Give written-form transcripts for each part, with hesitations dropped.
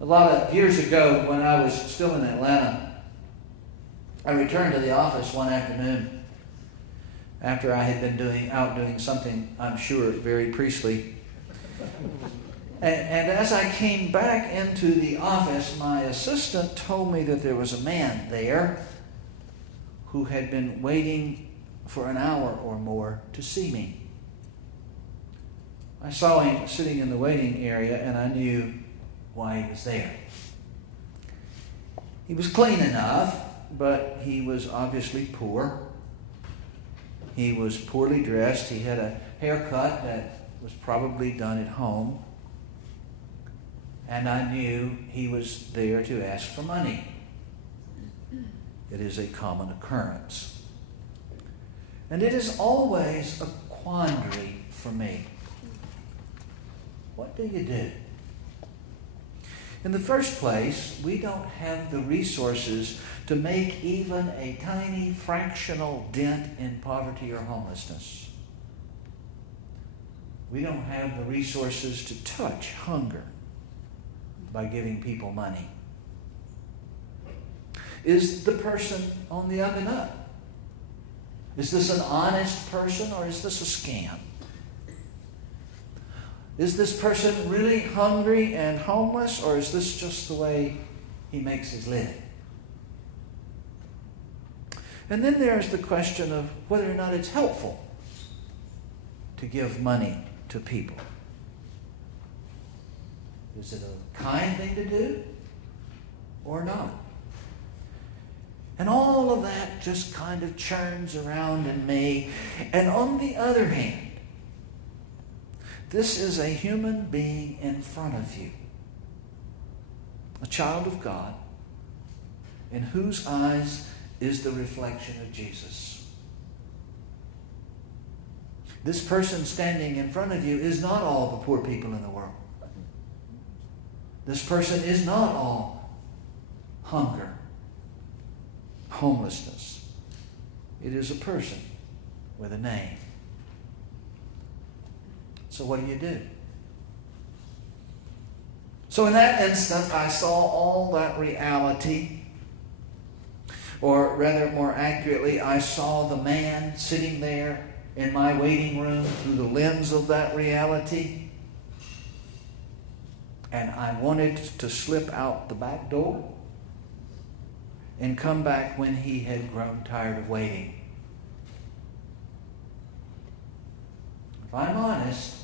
A lot of years ago, when I was still in Atlanta, I returned to the office one afternoon after I had been out doing something, I'm sure, very priestly. And as I came back into the office, my assistant told me that there was a man there who had been waiting for an hour or more to see me. I saw him sitting in the waiting area, and I knew why he was there. He was clean enough, but he was obviously poor. He was poorly dressed. He had a haircut that was probably done at home. And I knew he was there to ask for money. It is a common occurrence. And it is always a quandary for me. What do you do? In the first place, we don't have the resources to make even a tiny fractional dent in poverty or homelessness. We don't have the resources to touch hunger by giving people money. Is the person on the up and up? Is this an honest person, or is this a scam? Is this person really hungry and homeless, or is this just the way he makes his living? And then there's the question of whether or not it's helpful to give money to people. Is it a kind thing to do or not? And all of that just kind of churns around in me. And on the other hand, this is a human being in front of you, a child of God, in whose eyes is the reflection of Jesus. This person standing in front of you is not all the poor people in the world. This person is not all hunger, homelessness. It is a person with a name. So what do? So in that instant, I saw all that reality, or rather more accurately, I saw the man sitting there in my waiting room through the lens of that reality. And I wanted to slip out the back door and come back when he had grown tired of waiting. If I'm honest,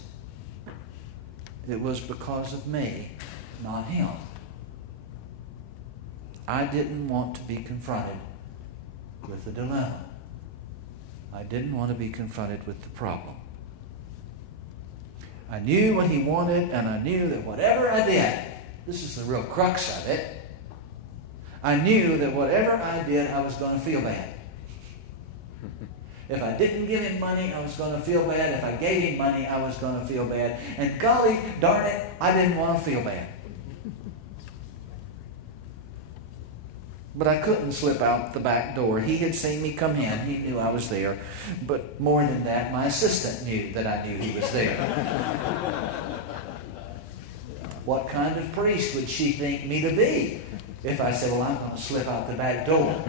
it was because of me, not him. I didn't want to be confronted with the dilemma. I didn't want to be confronted with the problem. I knew what he wanted, and I knew that whatever I did, this is the real crux of it, I knew that whatever I did, I was going to feel bad. If I didn't give him money, I was going to feel bad. If I gave him money, I was going to feel bad. And golly darn it, I didn't want to feel bad. But I couldn't slip out the back door. He had seen me come in. He knew I was there. But more than that, my assistant knew that I knew he was there. What kind of priest would she think me to be if I said, well, I'm going to slip out the back door?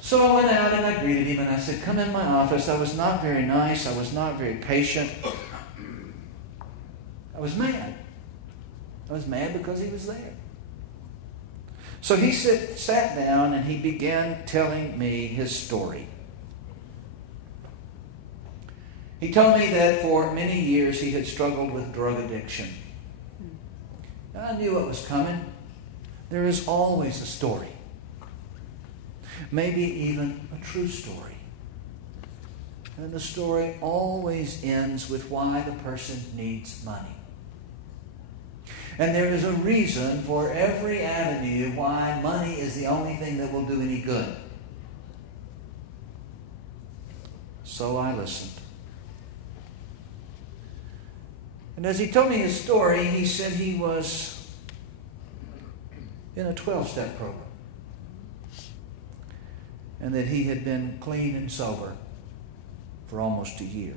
So I went out and I greeted him and I said, come in my office. I was not very nice. I was not very patient. I was mad. I was mad because he was there. So he sat down and he began telling me his story. He told me that for many years he had struggled with drug addiction. I knew what was coming. There is always a story. Maybe even a true story. And the story always ends with why the person needs money. And there is a reason for every avenue why money is the only thing that will do any good. So I listened. And as he told me his story, he said he was in a 12-step program. And that he had been clean and sober for almost a year.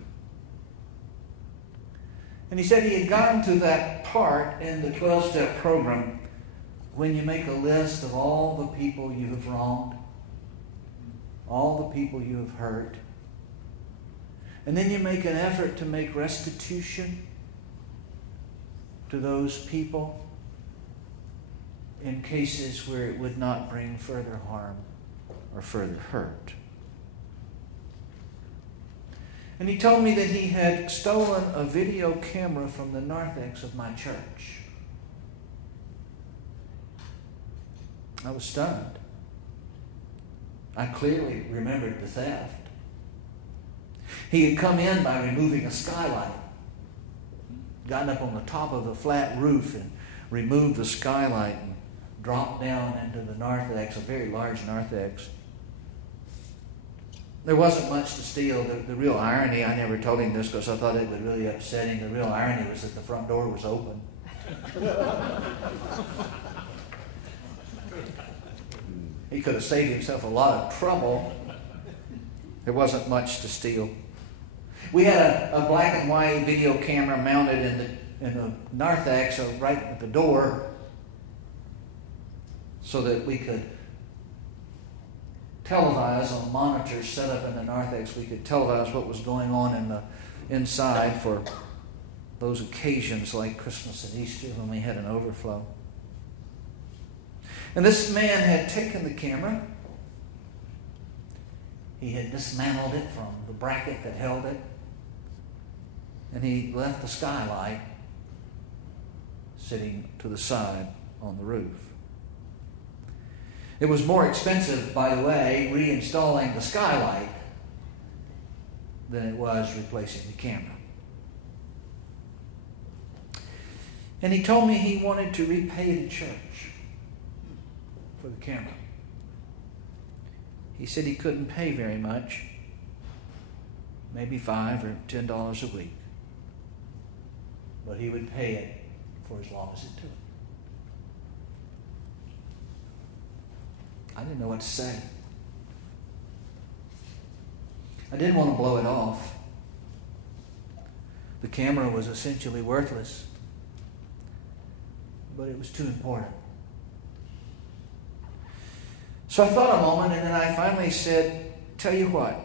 And he said he had gotten to that part in the 12-step program when you make a list of all the people you have wronged, all the people you have hurt, and then you make an effort to make restitution to those people in cases where it would not bring further harm or further hurt. And he told me that he had stolen a video camera from the narthex of my church. I was stunned. I clearly remembered the theft. He had come in by removing a skylight, gotten up on the top of a flat roof and removed the skylight and dropped down into the narthex, a very large narthex. There wasn't much to steal. The real irony, I never told him this because I thought it would really upset him. The real irony was that the front door was open. He could have saved himself a lot of trouble. There wasn't much to steal. We had a black and white video camera mounted in the narthex, so right at the door, so that we could televise on monitors set up in the narthex. We could televise what was going on in the inside for those occasions like Christmas and Easter when we had an overflow. And this man had taken the camera. He had dismantled it from the bracket that held it. And he left the skylight sitting to the side on the roof. It was more expensive, by the way, reinstalling the skylight than it was replacing the camera. And he told me he wanted to repay the church for the camera. He said he couldn't pay very much, maybe $5 or $10 a week, but he would pay it for as long as it took. I didn't know what to say. I didn't want to blow it off. The camera was essentially worthless, but it was too important. So I thought a moment, and then I finally said, tell you what,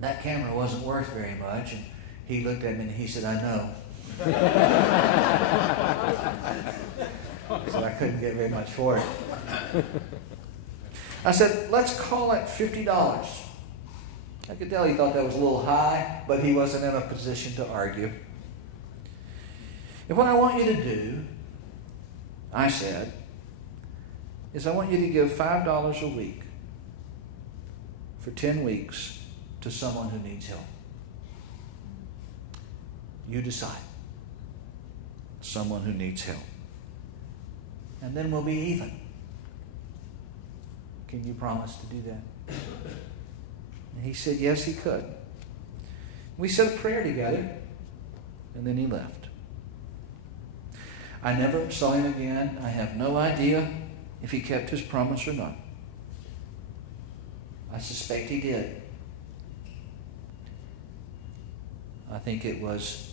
that camera wasn't worth very much. And he looked at me and he said, I know. So I couldn't get very much for it. I said, let's call it $50. I could tell he thought that was a little high, but he wasn't in a position to argue. And what I want you to do, I said, is I want you to give $5 a week for 10 weeks to someone who needs help. You decide. Someone who needs help. And then we'll be even. Can you promise to do that? And he said yes, he could. We said a prayer together, and then he left. I never saw him again. I have no idea if he kept his promise or not. I suspect he did. I think it was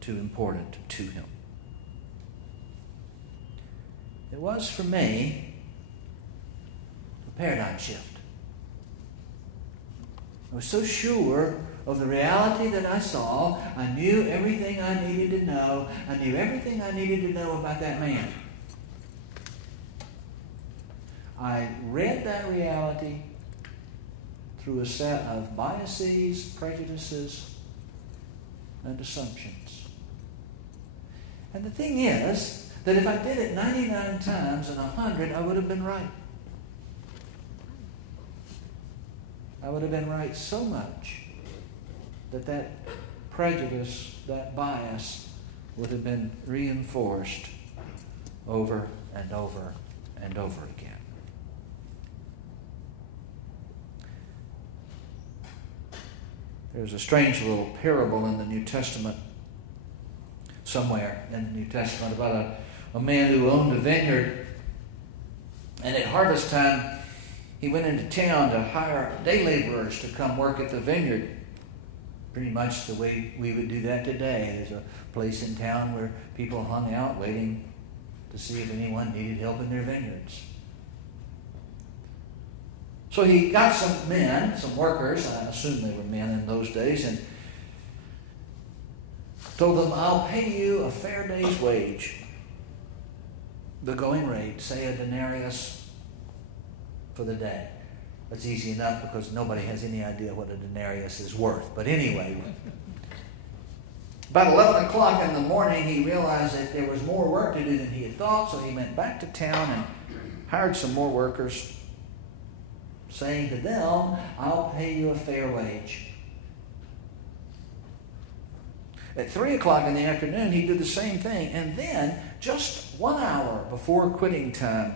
too important to him. It was for me a paradigm shift. I was so sure of the reality that I saw. I knew everything I needed to know. I knew everything I needed to know about that man. I read that reality through a set of biases, prejudices, and assumptions. And the thing is that if I did it 99 times in 100, I would have been right. I would have been right so much that prejudice, that bias, would have been reinforced over and over and over again. There's a strange little parable in the New Testament, somewhere in the New Testament, about a man who owned a vineyard, and at harvest time he went into town to hire day laborers to come work at the vineyard. Pretty much the way we would do that today. There's a place in town where people hung out waiting to see if anyone needed help in their vineyards. So he got some men, some workers, I assume they were men in those days, and told them, I'll pay you a fair day's wage. The going rate, say a denarius for the day. That's easy enough because nobody has any idea what a denarius is worth. But anyway, about 11 o'clock in the morning, he realized that there was more work to do than he had thought, so he went back to town and hired some more workers, saying to them, I'll pay you a fair wage. At 3 o'clock in the afternoon, he did the same thing. And then, just 1 hour before quitting time,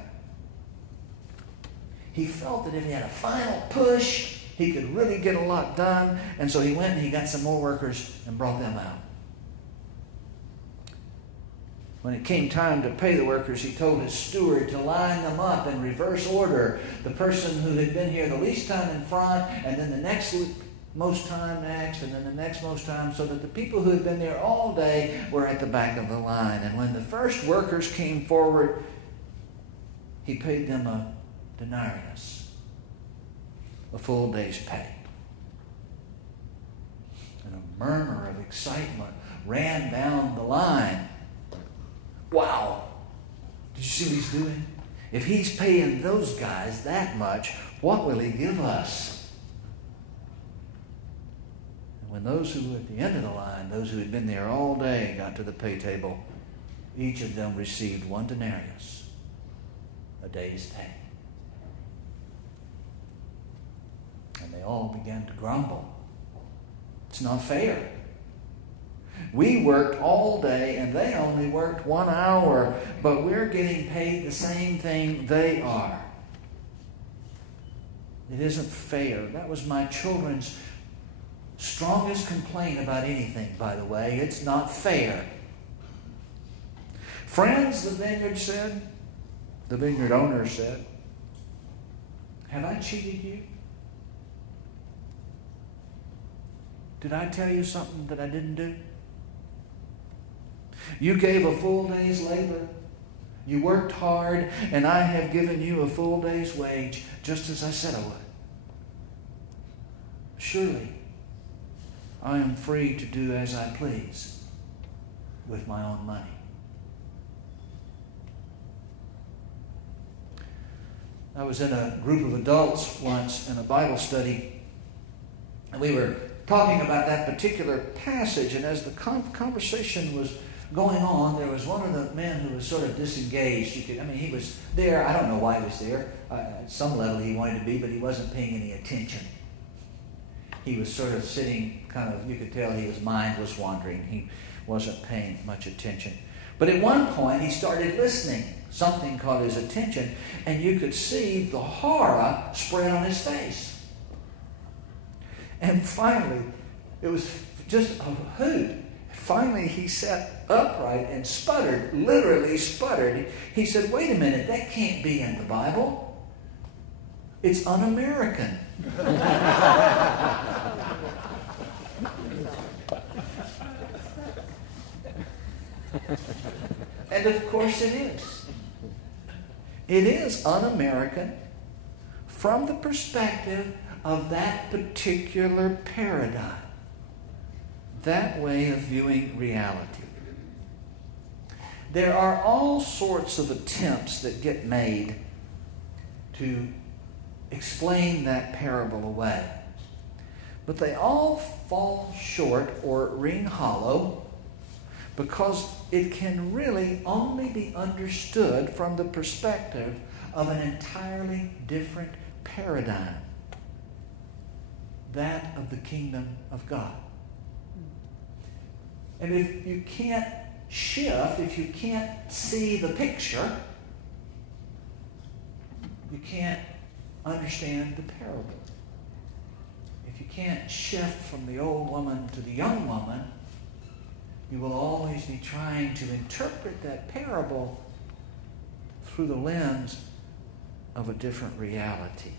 he felt that if he had a final push, he could really get a lot done. And so he went and he got some more workers and brought them out. When it came time to pay the workers, he told his steward to line them up in reverse order. The person who had been here the least time in front, and then the next most time next, and then the next most time, so that the people who had been there all day were at the back of the line. And when the first workers came forward, he paid them a denarius, a full day's pay. And a murmur of excitement ran down the line. Wow! Did you see what he's doing? If he's paying those guys that much, what will he give us? And when those who were at the end of the line, those who had been there all day, got to the pay table, each of them received 1 denarius, a day's pay. And they all began to grumble. It's not fair. We worked all day and they only worked 1 hour, but we're getting paid the same thing they are. It isn't fair. That was my children's strongest complaint about anything, by the way. It's not fair. Friends, the vineyard said, the vineyard owner said, have I cheated you? Did I tell you something that I didn't do? You gave a full day's labor. You worked hard, and I have given you a full day's wage, just as I said I would. Surely, I am free to do as I please with my own money. I was in a group of adults once in a Bible study, and we were talking about that particular passage, and as the conversation was going on, there was one of the men who was sort of disengaged. He was there. I don't know why he was there. At some level he wanted to be, but he wasn't paying any attention. He was sort of sitting you could tell his mind was wandering. He wasn't paying much attention. But at one point he started listening. Something caught his attention, and you could see the horror spread on his face. And finally, it was just a hoot. Finally, he sat upright and sputtered, literally sputtered. He said, wait a minute, that can't be in the Bible. It's un-American. And of course it is. It is un-American from the perspective of that particular paradigm. That way of viewing reality. There are all sorts of attempts that get made to explain that parable away. But they all fall short or ring hollow because it can really only be understood from the perspective of an entirely different paradigm. That of the kingdom of God. And if you can't shift, if you can't see the picture, you can't understand the parable. If you can't shift from the old woman to the young woman, you will always be trying to interpret that parable through the lens of a different reality.